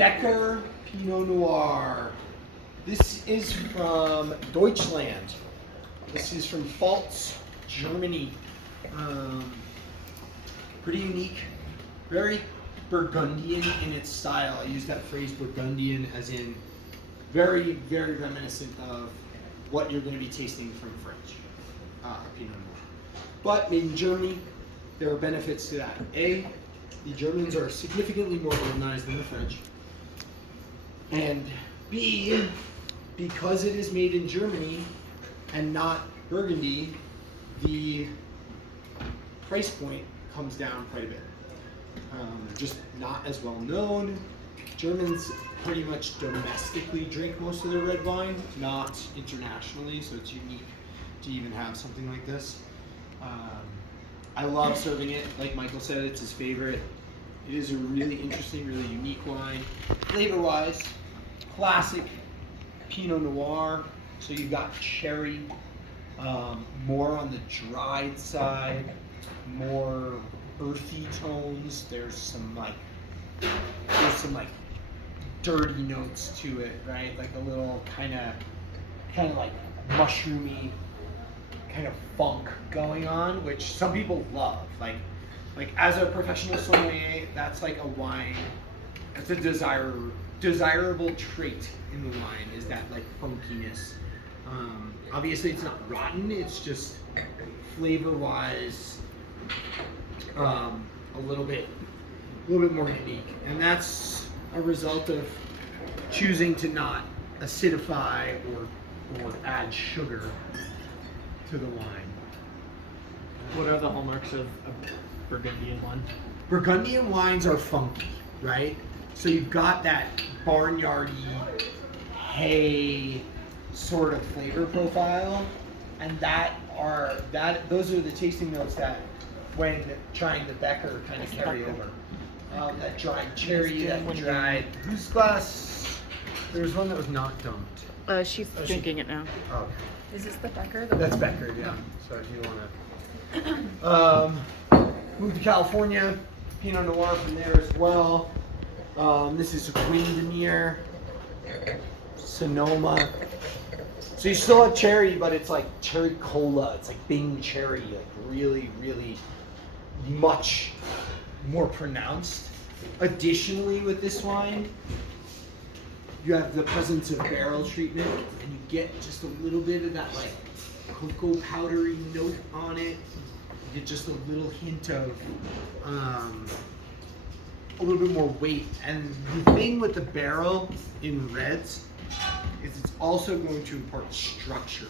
Becker Pinot Noir. This is from Deutschland. This is from Pfalz, Germany. Pretty unique, very Burgundian in its style. I use that phrase Burgundian as in very, very reminiscent of what you're going to be tasting from French Pinot Noir. But made in Germany, there are benefits to that. A, the Germans are significantly more organized than the French. And B, because it is made in Germany and not Burgundy, the price point comes down quite a bit. They're just not as well known. Germans pretty much domestically drink most of their red wine, not internationally, so it's unique to even have something like this. I love serving it. Like Michael said, it's his favorite. It is a really interesting, really unique wine. Flavor-wise, classic Pinot Noir. So you've got cherry, more on the dried side, more earthy tones. There's some like dirty notes to it, right? Like a little kind of like mushroomy kind of funk going on, which some people love. Like as a professional sommelier, that's like a wine. That's a desirable trait in the wine, is that like funkiness. Obviously, it's not rotten. It's just flavor-wise, a little bit more unique, and that's a result of choosing to not acidify or add sugar to the wine. What are the hallmarks of a Burgundian one? Burgundian wines are funky, right? So you've got that barnyardy, hay sort of flavor profile, and those are the tasting notes that, when trying the Becker, kind of carry over. That dried cherry, that dried. Whose glass? There was one that was not dumped. She's drinking it now. Oh, Is this the Becker? that's Becker, yeah. So if you want to move to California, Pinot Noir from there as well. This is Windermere, Sonoma. So you still have cherry, but it's like cherry cola. It's like Bing cherry, like really, really much more pronounced. Additionally, with this wine, you have the presence of barrel treatment, and you get just a little bit of that like cocoa powdery note on it. You get just a little hint of a little bit more weight. And the thing with the barrel in reds is it's also going to impart structure.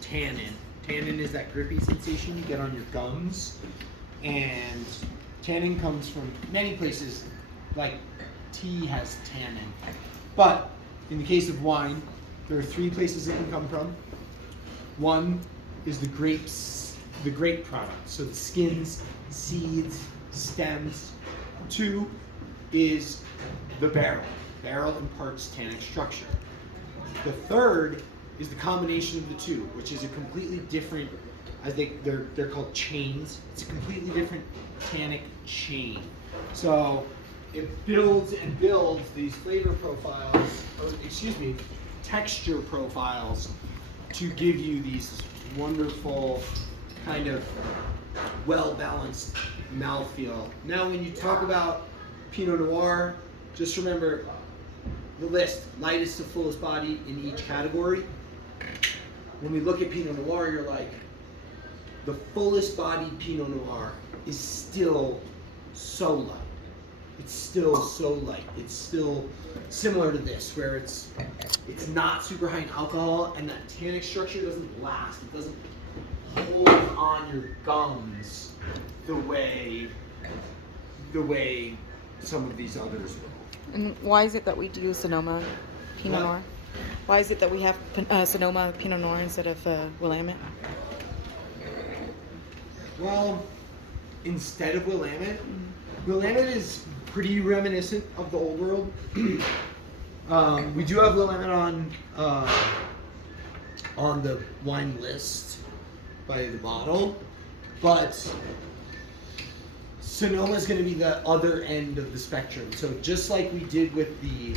Tannin. Tannin is that grippy sensation you get on your gums. And tannin comes from many places, like tea has tannin. But in the case of wine, there are three places it can come from. One is the grapes, the grape product, so the skins, seeds, stems. Two is the barrel. Barrel imparts tannic structure. The third is the combination of the two, which is a completely different, they're called chains. It's a completely different tannic chain. So it builds and builds these flavor profiles, texture profiles, to give you these wonderful kind of well-balanced mouthfeel. Now, when you talk about Pinot Noir, just remember the list: lightest to fullest body in each category. When we look at Pinot Noir, you're like, the fullest bodied Pinot Noir is still so light. It's still so light. It's still similar to this, where it's not super high in alcohol, and that tannic structure doesn't last. It doesn't hold on your gums the way some of these others will. And why is it that we do Sonoma Pinot What? Noir? Why is it that we have Sonoma Pinot Noir instead of Willamette? Well, instead of Willamette, Willamette is pretty reminiscent of the old world. We do have Willamette on the wine list by the bottle, but Sonoma is going to be the other end of the spectrum. So just like we did with the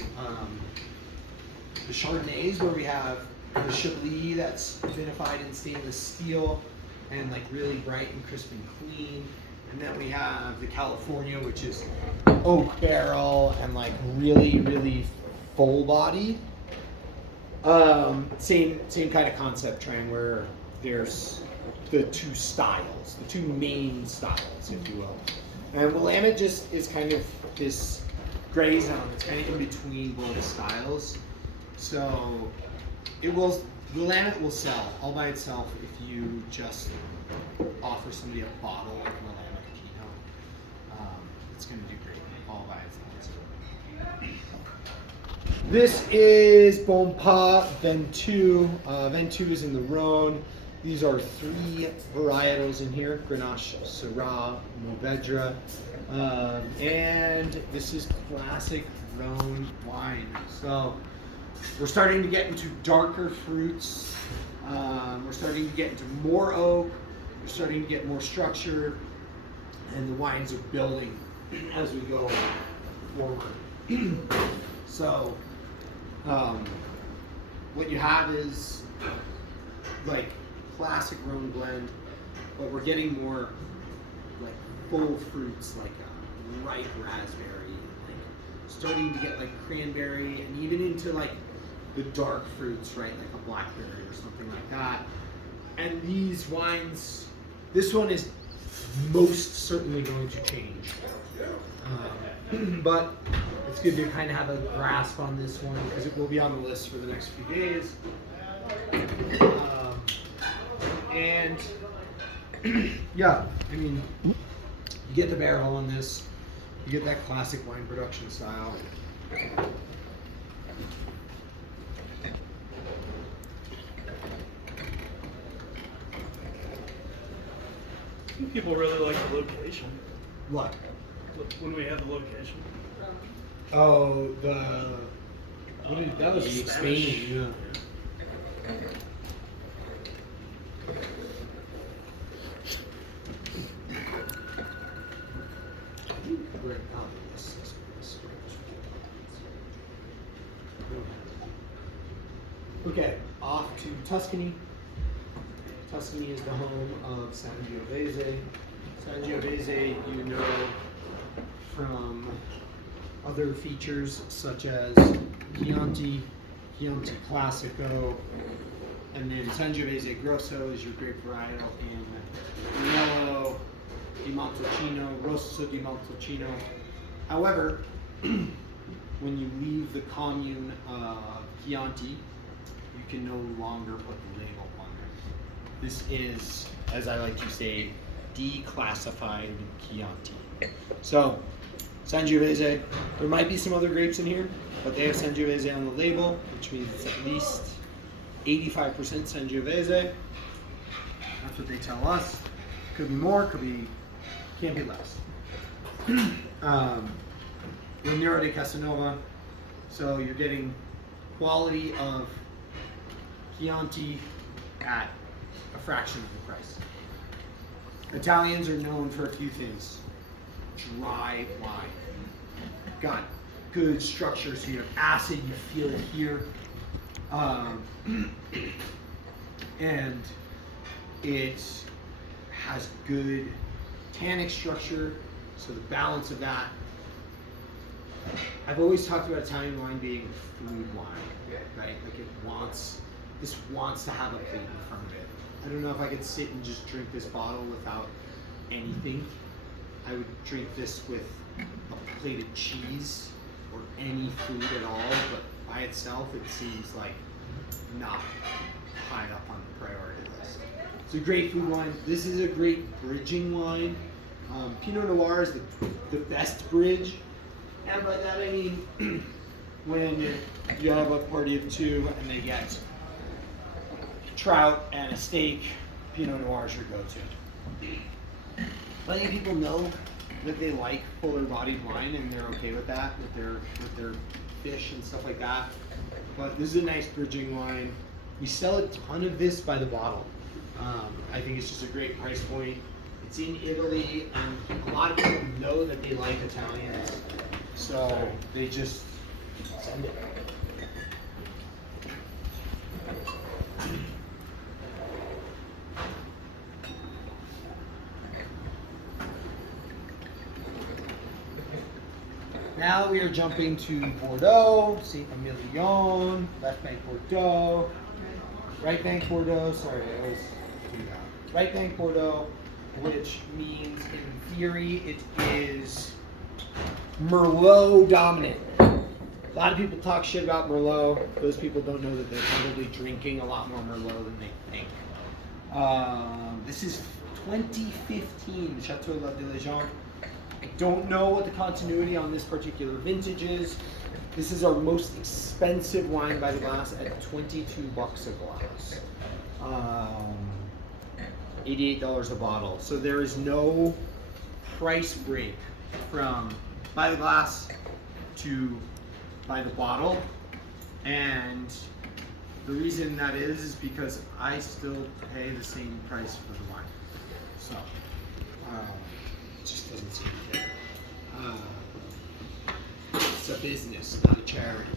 Chardonnays, where we have the Chablis that's vinified in stainless steel and like really bright and crisp and clean, and then we have the California, which is oak barrel and like really full body. Same kind of concept, Tran, where there's the two styles, the two main styles, if you will. And Willamette just is kind of this gray zone. It's kind of in between both styles. So Willamette will sell all by itself if you just offer somebody a bottle of Willamette Pinot. It's going to do great all by itself. This is Bonpas Ventoux. Ventoux is in the Rhone. These are 3 varietals in here: Grenache, Syrah, Mourvedre, and this is classic Rhone wine. So we're starting to get into darker fruits. We're starting to get into more oak. We're starting to get more structure, and the wines are building as we go forward. So what you have is like classic Rhone blend, but we're getting more like full fruits, like ripe raspberry, like starting to get like cranberry, and even into like the dark fruits, right, like a blackberry or something like that. And these wines, this one is most certainly going to change, but it's good to kind of have a grasp on this one because it will be on the list for the next few days. And yeah, I mean, you get the barrel on this, you get that classic wine production style. I think people really like the location. What? When we had the location. Oh, that was Spain. Yeah. Okay, off to Tuscany. Tuscany is the home of Sangiovese. Sangiovese, you know from other features such as Chianti, Chianti Classico, and then Sangiovese Grosso is your grape varietal in Yellow di Montalcino, Rosso di Montalcino. However, when you leave the commune of Chianti, you can no longer put the label on there. This is, as I like to say, declassified Chianti. So, Sangiovese, there might be some other grapes in here, but they have Sangiovese on the label, which means it's at least 85% Sangiovese. That's what they tell us. Could be more, can't be less. Nero di Casanova, so you're getting quality of Chianti at a fraction of the price. Italians are known for a few things. Dry wine. Got good structure, so you have acid, you feel it here. And it has good tannic structure, so the balance of that. I've always talked about Italian wine being food wine, right? Like this wants to have a plate in front of it. I don't know if I could sit and just drink this bottle without anything. I would drink this with a plate of cheese or any food at all, but by itself it seems like not high up on the priority list. It's a great food wine. This is a great bridging wine. Pinot Noir is the best bridge. And by that I mean when you have a party of two and they get trout and a steak, Pinot Noir is your go-to. Plenty of people know that they like fuller bodied wine and they're okay with that, with their fish and stuff like that. But this is a nice bridging wine. We sell a ton of this by the bottle. I think it's just a great price point. It's in Italy, and a lot of people know that they like Italians, so they just send it. Now we are jumping to Bordeaux, Saint-Emilion, left bank Bordeaux, right bank Bordeaux, sorry, I always do that. Right bank Bordeaux, which means in theory it is Merlot dominant. A lot of people talk shit about Merlot. Those people don't know that they're probably drinking a lot more Merlot than they think. This is 2015 Chateau La Diligence. I don't know what the continuity on this particular vintage is. This is our most expensive wine by the glass at $22 a glass. $88 a bottle. So there is no price break from by the glass to by the bottle. And the reason that is because I still pay the same price for the wine. So, it just doesn't seem fair. It's a business, not a charity.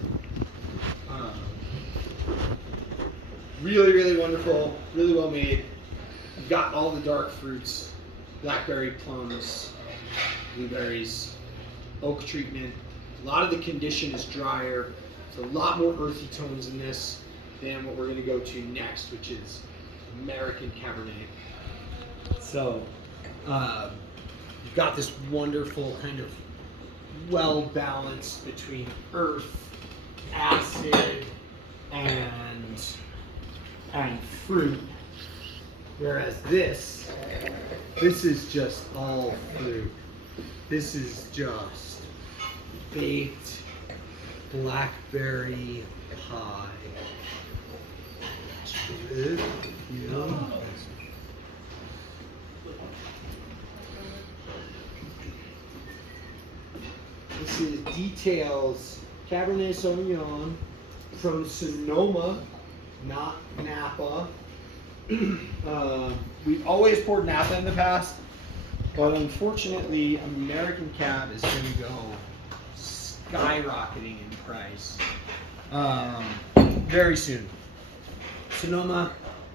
Really, really wonderful, really well made. You've got all the dark fruits, blackberry, plums, blueberries, oak treatment. A lot of the condition is drier. There's a lot more earthy tones in this than what we're going to go to next, which is American Cabernet. So, you've got this wonderful kind of well-balanced between earth, acid, and fruit. Whereas this is just all fruit. This is just baked blackberry pie. Good, yeah. This is details Cabernet Sauvignon from Sonoma, not Napa. We've always poured Napa in the past, but unfortunately, American Cab is going to go skyrocketing in price very soon. Sonoma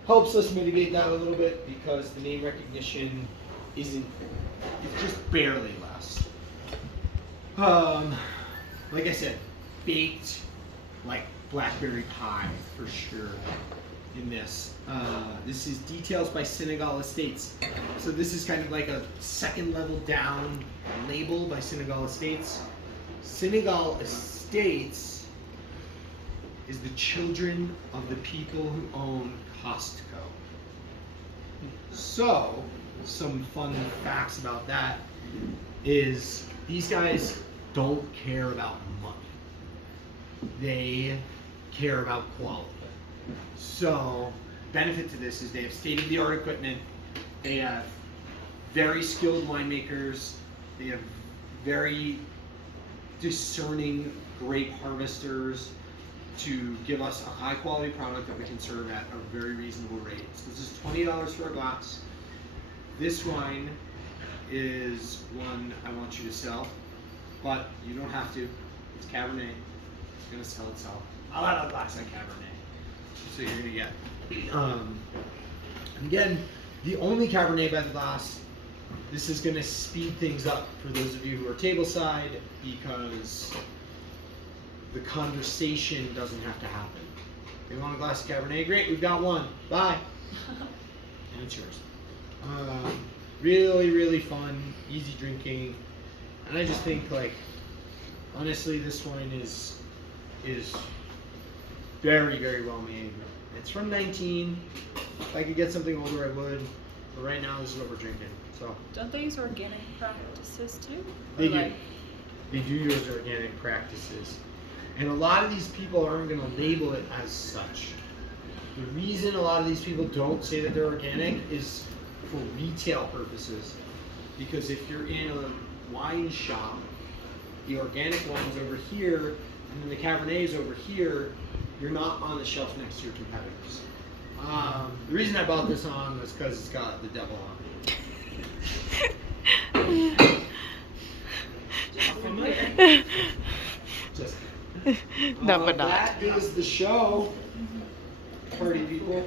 helps us mitigate that a little bit because the name recognition it's just barely less. Like I said, baked like blackberry pie for sure in this. This is Details by Senegal Estates. So this is kind of like a second level down label by Senegal Estates. Senegal Estates is the children of the people who own Costco. So, some fun facts about that is these guys don't care about money. They care about quality. So, benefit to this is they have state-of-the-art equipment. They have very skilled winemakers. They have very discerning grape harvesters to give us a high-quality product that we can serve at a very reasonable rate. So this is $20 for a glass. This wine is one I want you to sell, but you don't have to. It's Cabernet. It's going to sell itself. I'll have a glass of Cabernet. So you're going to get. Again, the only Cabernet by the glass. This is going to speed things up for those of you who are tableside because the conversation doesn't have to happen. If you want a glass of Cabernet, great, we've got one. Bye. And it's yours. Really, really fun, easy drinking. And I just think, like, honestly, this wine is very, very well made. It's from 19. If I could get something older, I would. But right now, this is what we're drinking. So. Don't they use organic practices too? They do. They do use organic practices. And a lot of these people aren't going to label it as such. The reason a lot of these people don't say that they're organic is for retail purposes. Because if you're in a wine shop, the organic wine's over here, and then the Cabernet's over here, you're not on the shelf next to your competitors. The reason I bought this on was because it's got the devil on it. Just No, but not. That is the show, party people.